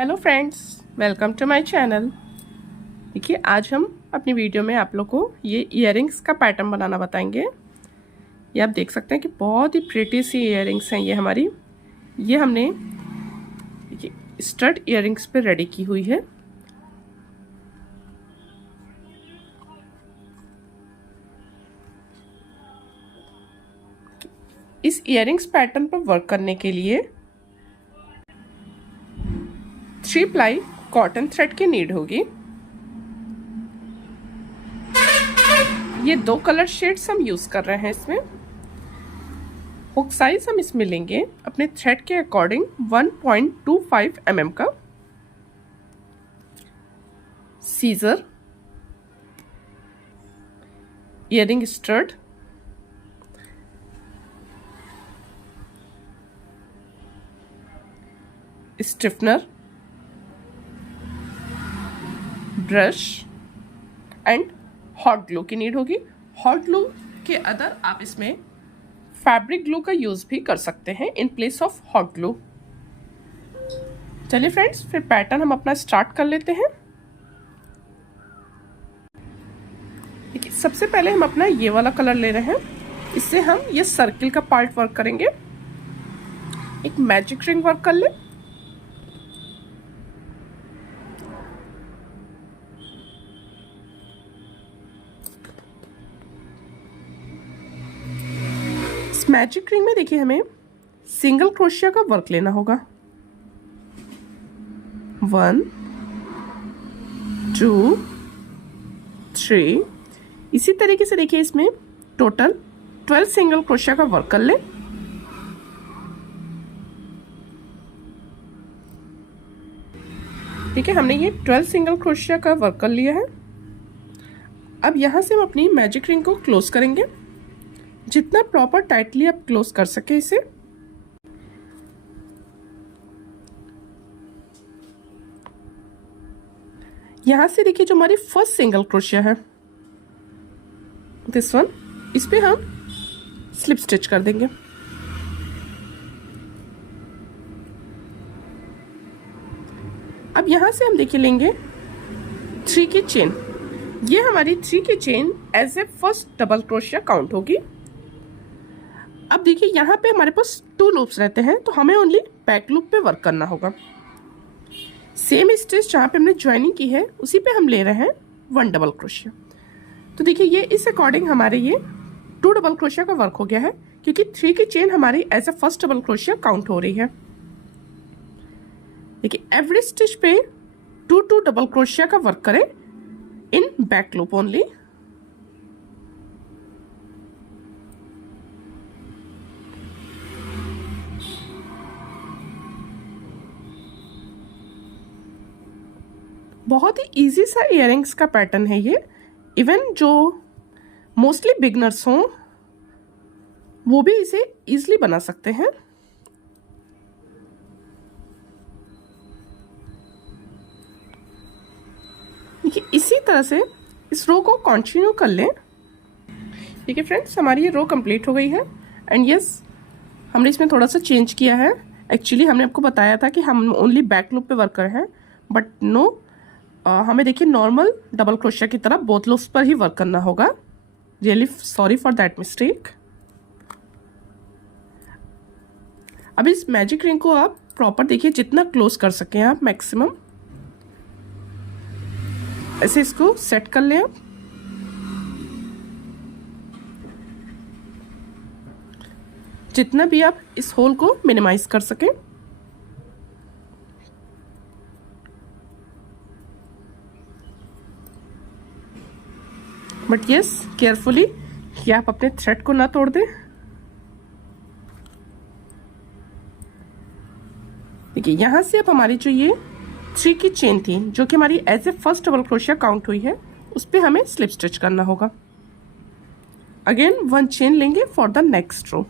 Hello friends, welcome to my channel. देखिए, आज हम अपनी वीडियो में आप लोग को ये इयररिंग्स का पैटर्न बनाना बताएंगे। ये आप देख सकते हैं कि बहुत ही प्रिटी सी इयररिंग्स हैं ये हमारी। ये हमने देखिए स्टड इयररिंग्स पे रेडी की हुई है। इस इयररिंग्स पैटर्न पर वर्क करने के लिए 3 प्लाई कॉटन थ्रेड की नीड होगी। ये 2 कलर शेड्स हम यूज कर रहे हैं इसमें। हुक साइज हम इसमें लेंगे अपने थ्रेड के अकॉर्डिंग 1.25 mm का। Scissor, earring stud, stiffener, brush and hot glue की नीड होगी। हॉट ग्लू के अदर आप इसमें फैब्रिक ग्लू का यूज भी कर सकते हैं in place of hot glue. चलिए फ्रेंड्स, फिर पैटर्न हम अपना स्टार्ट कर लेते हैं। देखिए, सबसे पहले हम अपना ये वाला कलर ले रहे हैं। इससे हम ये सर्किल का पार्ट वर्क करेंगे। एक मैजिक रिंग वर्क कर ले। इस मैजिक रिंग में देखिए हमें सिंगल क्रोशिया का वर्क लेना होगा। 1 2 3। इसी तरीके से देखिए इसमें टोटल 12 सिंगल क्रोशिया का वर्क कर ले। ठीक है, हमने ये 12 सिंगल क्रोशिया का वर्क कर लिया है। अब यहां से हम अपनी मैजिक रिंग को क्लोज करेंगे। जितना प्रॉपर टाइटली आप क्लोज कर सके इसे। यहां से देखिए जो हमारी फर्स्ट सिंगल क्रोशिया है, दिस वन, इस पे हम स्लिप स्टिच कर देंगे। अब यहां से हम देखिए लेंगे 3 की चेन। ये हमारी 3 की chain as a first double crochet count होगी। अब देखिए यहाँ पे हमारे पास 2 लूप्स रहते हैं, तो हमें ओनली बैक लूप पे वर्क करना होगा। सेम स्टिच जहाँ पे हमने ज्वाइनिंग की है उसी पे हम ले रहे हैं 1 डबल क्रोशिया। तो देखिए ये इस अकॉर्डिंग हमारे ये 2 डबल क्रोशिया का वर्क हो गया है, क्योंकि 3 की चेन हमारी as a first double crochet count हो रही है। देखिए एवरी स्टिच पे 2 डबल क्रोशिया का वर्क करें इन बैक लूप ओनली। बहुत ही इजी सा इयररिंग्स का पैटर्न है ये। इवन जो मोस्टली बिगनर्स हों वो भी इसे इजीली बना सकते हैं। देखिए इसी तरह से इस रो को कंटिन्यू कर लें। ठीक है फ्रेंड्स, हमारी ये रो कंप्लीट हो गई है। एंड यस, हमने इसमें थोड़ा सा चेंज किया है। एक्चुअली हमने आपको बताया था कि हम ओनली बैक लूप पे वर्क कर रहे हैं, बट नो, हमें देखिए नॉर्मल डबल क्रोशिया की तरह बोथ लूप्स पर ही वर्क करना होगा। Really sorry for that mistake. अब इस मैजिक रिंग को आप प्रॉपर देखिए जितना क्लोज कर सकें आप मैक्सिमम, ऐसे इसको सेट कर लें आप। जितना भी आप इस होल को मिनिमाइज कर सकें। बट यस, केयरफुली कि आप अपने थ्रेड को ना तोड़ दें। देखिए यहां से अब हमारी जो ये 3 की चेन थी, जो कि हमारी as a first double crochet count हुई है, उस पे हमें स्लिप स्टिच करना होगा। अगेन 1 चेन लेंगे फॉर द नेक्स्ट रो।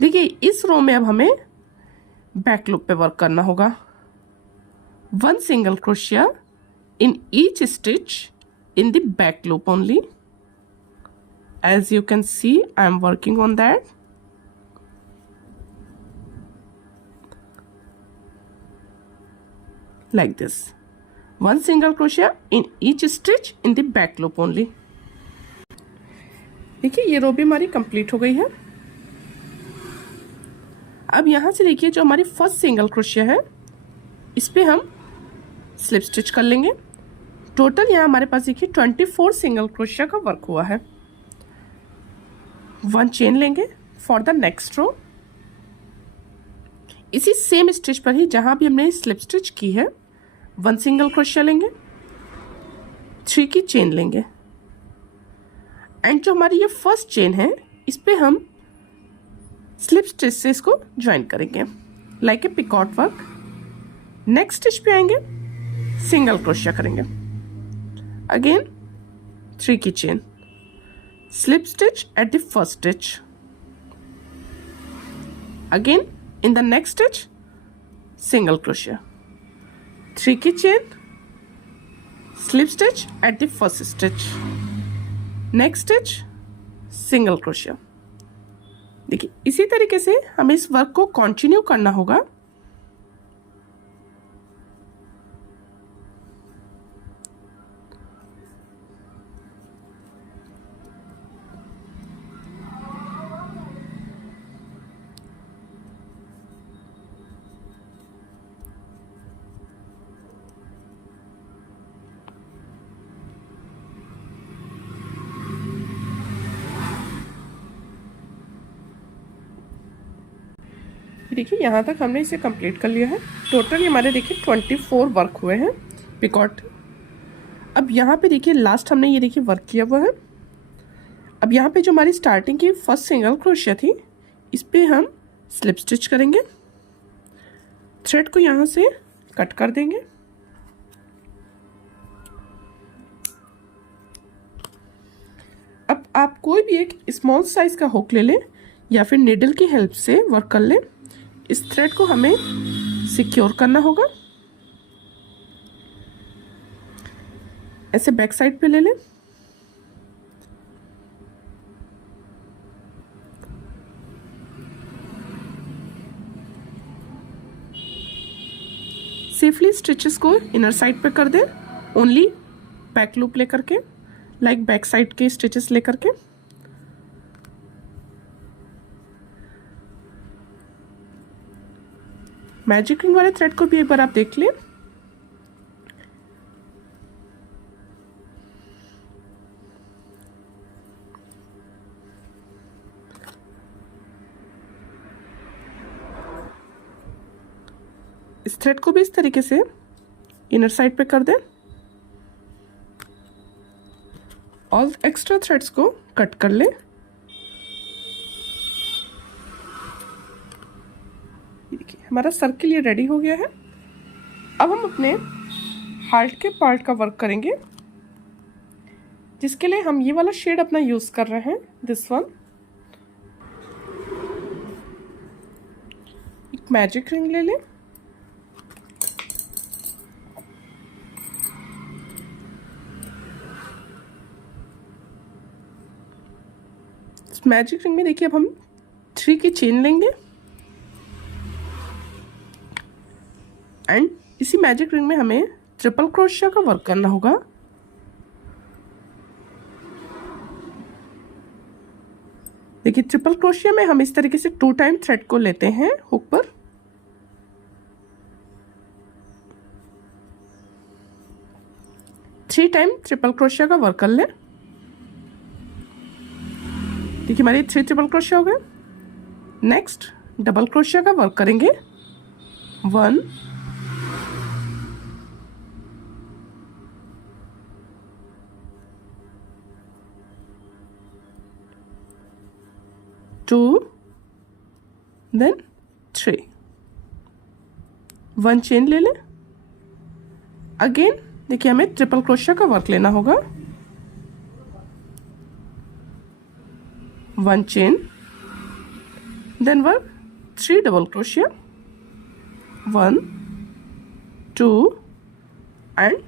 देखिए इस रो में अब हमें बैक लूप पे वर्क करना होगा। 1 single crochet in each stitch in the back loop only. As you can see, I am working on that. like this. One single crochet in each stitch in the back loop only. देखिए ये रो भी हमारी complete हो गई है। अब यहाँ से देखिए जो हमारी फर्स्ट सिंगल क्रोशिया है इस पे हम स्लिप स्टिच कर लेंगे। टोटल यहाँ हमारे पास देखिए 24 सिंगल क्रोशिया का वर्क हुआ है। 1 चेन लेंगे फॉर द नेक्स्ट रो। इसी सेम स्टिच पर ही जहाँ भी हमने स्लिप स्टिच की है 1 सिंगल क्रोशिया लेंगे, 3 की चेन लेंगे एंड जो हमारी ये फर्स्ट चेन है इस पे हम स्लिप स्टिच से इसको ज्वाइन करेंगे like a picot work. Next stitch पे आएंगे, सिंगल क्रोशिया करेंगे, अगेन 3 की chain, slip stitch at the first stitch, again in the next stitch single crochet, 3 की chain, slip stitch at the first stitch, next stitch single crochet। देखिए इसी तरीके से हमें इस वर्क को कंटिन्यू करना होगा। देखिए यहाँ तक हमने इसे कंप्लीट कर लिया है। टोटल हमारे देखिए 24 वर्क हुए हैं पिकॉट। अब यहाँ पे देखिए लास्ट हमने ये देखिए वर्क किया हुआ है। अब यहाँ पे जो हमारी स्टार्टिंग की फर्स्ट सिंगल क्रोशिया थी इस पे हम स्लिप स्टिच करेंगे, थ्रेड को यहाँ से कट कर देंगे, अब आप कोई भी एक स्मॉल साइज का हुक ले लें या फिर निडल की हेल्प से वर्क कर लें। इस थ्रेड को हमें सिक्योर करना होगा, ऐसे बैक साइड पे ले लें, सेफली स्टिचेस को इनर साइड पे कर दें, ओनली बैक लूप लेकर के, लाइक बैक साइड के स्टिचेस लेकर के। मैजिक रिंग वाले थ्रेड को भी एक बार आप देख लें। इस थ्रेड को भी इस तरीके से इनर साइड पे कर दें और एक्स्ट्रा थ्रेड्स को कट कर लें। देखिए हमारा सर्किल ये रेडी हो गया है। अब हम अपने हार्ट के पार्ट का वर्क करेंगे, जिसके लिए हम ये वाला शेड अपना यूज कर रहे हैं, दिस वन। एक मैजिक रिंग ले लें, इस मैजिक रिंग में देखिए अब हम 3 की चेन लेंगे एंड इसी मैजिक रिंग में हमें ट्रिपल क्रोशिया का वर्क करना होगा। देखिए ट्रिपल क्रोशिया में हम इस तरीके से 2 टाइम थ्रेड को लेते हैं हुक पर, थ्री टाइम ट्रिपल क्रोशिया का वर्क कर लें। देखिए हमारे 3 ट्रिपल क्रोशिया हो गए। नेक्स्ट डबल क्रोशिया का वर्क करेंगे, 1 2 देन 3, 1 चेन ले लें। अगेन देखिए हमें ट्रिपल क्रोशिया का वर्क लेना होगा, 1 chain then work 3 double crochet, 1 2 and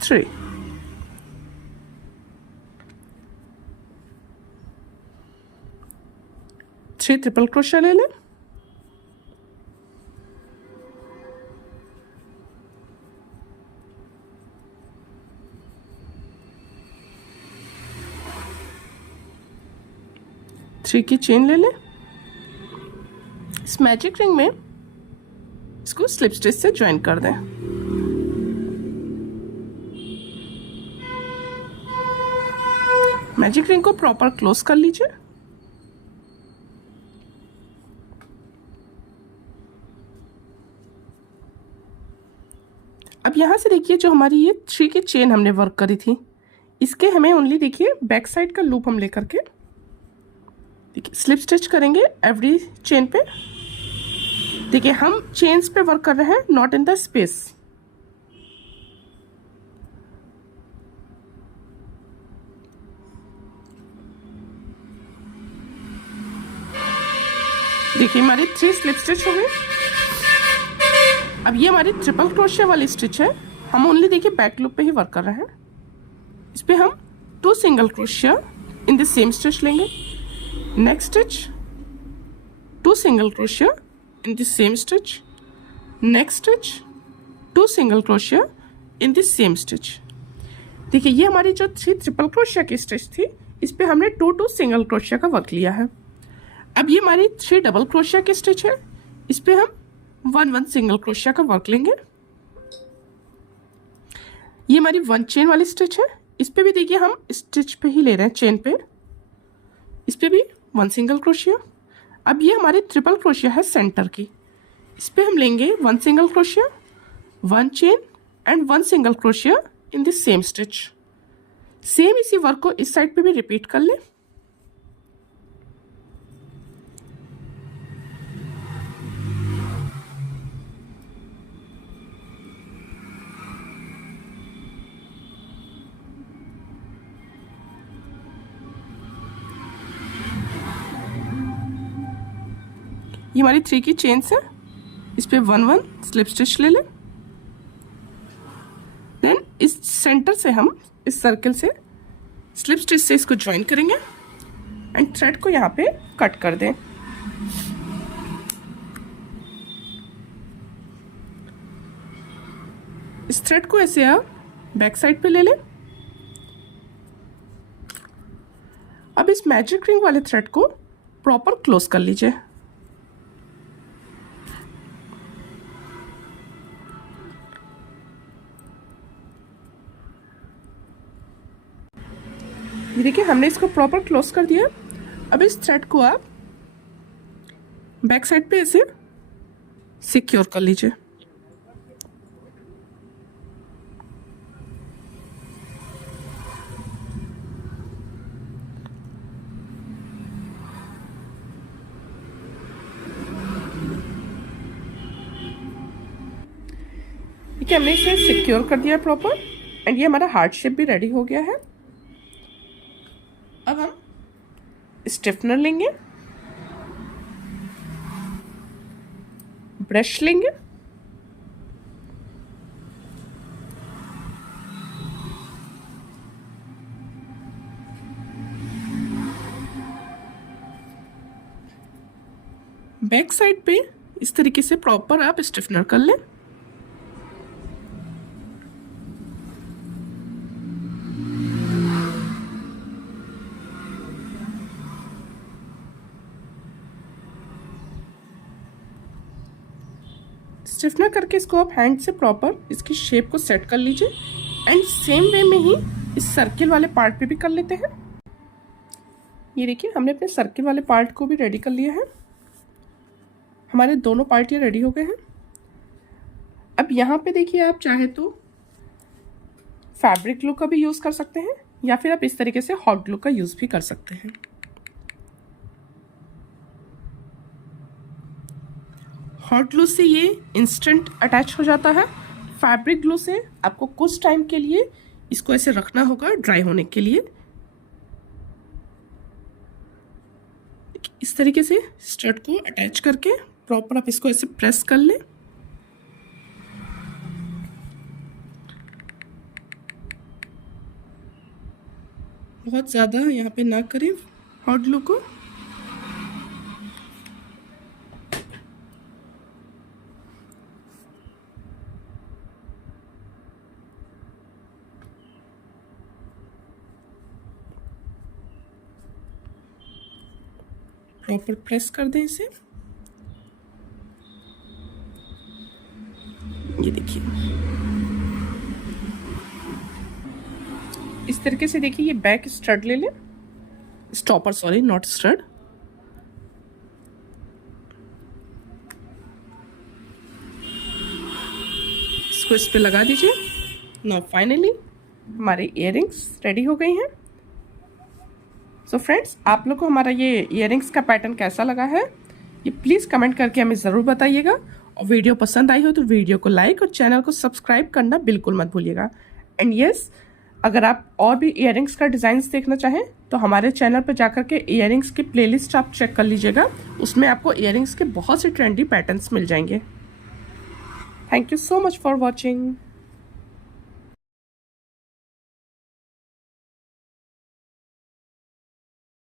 3। Three triple crochet ले लें, 3 की चेन ले लें। इस मैजिक रिंग में इसको स्लिप स्टिच से ज्वाइन कर दें। मैजिक रिंग को प्रॉपर क्लोज कर लीजिए। अब यहाँ से देखिए जो हमारी ये 3 की चेन हमने वर्क करी थी, इसके हमें ओनली देखिए बैक साइड का लूप हम लेकर के देखिए स्लिप स्टिच करेंगे एवरी चेन पे। देखिए हम चेन्स पे वर्क कर रहे हैं, नॉट इन द स्पेस। देखिए हमारी 3 स्लिप स्टिच हो गई। अब ये हमारी ट्रिपल क्रोशिया वाली स्टिच है, हम ओनली देखिए बैक लूप पे ही वर्क कर रहे हैं। इस पे हम 2 single crochet in the same stitch लेंगे। Next stitch 2 single crochet in the same stitch. Next stitch 2 single crochet in the same stitch. देखिए ये हमारी जो 3 ट्रिपल क्रोशिया की स्टिच थी, इस पे हमने 2 सिंगल क्रोशिया का वर्क लिया है। अब ये हमारी 3 डबल क्रोशिया की स्टिच है, इस पे हम 1 सिंगल क्रोशिया का वर्क लेंगे। ये हमारी 1 चेन वाली स्टिच है, इस पे भी देखिए हम स्टिच पे ही ले रहे हैं, चेन पे। इस पे भी 1 सिंगल क्रोशिया। अब ये हमारी ट्रिपल क्रोशिया है सेंटर की, इस पे हम लेंगे 1 single crochet, 1 chain and 1 single crochet in the same stitch. Same इसी वर्क को इस साइड पे भी रिपीट कर लें। ये हमारी 3 की चेन्स है, इस पे 1 स्लिप स्टिच ले लें। देन इस सेंटर से हम इस सर्कल से स्लिप स्टिच से इसको ज्वाइन करेंगे एंड थ्रेड को यहाँ पे कट कर दें। इस थ्रेड को ऐसे आप बैक साइड पे ले लें। अब इस मैजिक रिंग वाले थ्रेड को प्रॉपर क्लोज कर लीजिए। ये देखिए हमने इसको प्रॉपर क्लोज कर दिया। अब इस थ्रेड को आप बैक साइड पे ऐसे सिक्योर कर लीजिए। देखिए हमने इसे सिक्योर कर दिया प्रॉपर एंड ये हमारा हार्ट शेप भी रेडी हो गया है। अब हम स्टिफनर लेंगे, ब्रश लेंगे, बैक साइड पे इस तरीके से प्रॉपर आप स्टिफनर कर लें। स्टिफनर करके इसको आप हैंड से प्रॉपर इसकी शेप को सेट कर लीजिए एंड सेम वे में ही इस सर्किल वाले पार्ट पे भी कर लेते हैं। ये देखिए हमने अपने सर्किल वाले पार्ट को भी रेडी कर लिया है। हमारे दोनों पार्ट ये रेडी हो गए हैं। अब यहाँ पे देखिए आप चाहे तो फैब्रिक ग्लू का भी यूज़ कर सकते हैं या फिर आप इस तरीके से हॉट ग्लू का यूज़ भी कर सकते हैं। हॉट ग्लू से ये इंस्टेंट अटैच हो जाता है। फैब्रिक ग्लू से आपको कुछ टाइम के लिए इसको ऐसे रखना होगा ड्राई होने के लिए। इस तरीके से स्टड को अटैच करके प्रॉपर आप इसको ऐसे प्रेस कर लें। बहुत ज़्यादा यहाँ पे ना करें हॉट ग्लू को। प्रॉपर प्रेस कर दें इसे। ये देखिए इस तरीके से। देखिए ये बैक स्टड ले लें, स्टॉपर सॉरी नॉट स्टड। इसको इस पे लगा दीजिए। नाउ फाइनली हमारे इयररिंग्स रेडी हो गई हैं। सो फ्रेंड्स, आप लोग को हमारा ये इयररिंग्स का पैटर्न कैसा लगा है ये प्लीज़ कमेंट करके हमें ज़रूर बताइएगा। और वीडियो पसंद आई हो तो वीडियो को लाइक और चैनल को सब्सक्राइब करना बिल्कुल मत भूलिएगा। एंड यस, अगर आप और भी इयररिंग्स का डिज़ाइंस देखना चाहें तो हमारे चैनल पर जाकर के इयररिंग्स की प्लेलिस्ट आप चेक कर लीजिएगा। उसमें आपको इयररिंग्स के बहुत से ट्रेंडी पैटर्न्स मिल जाएंगे। Thank you so much for watching.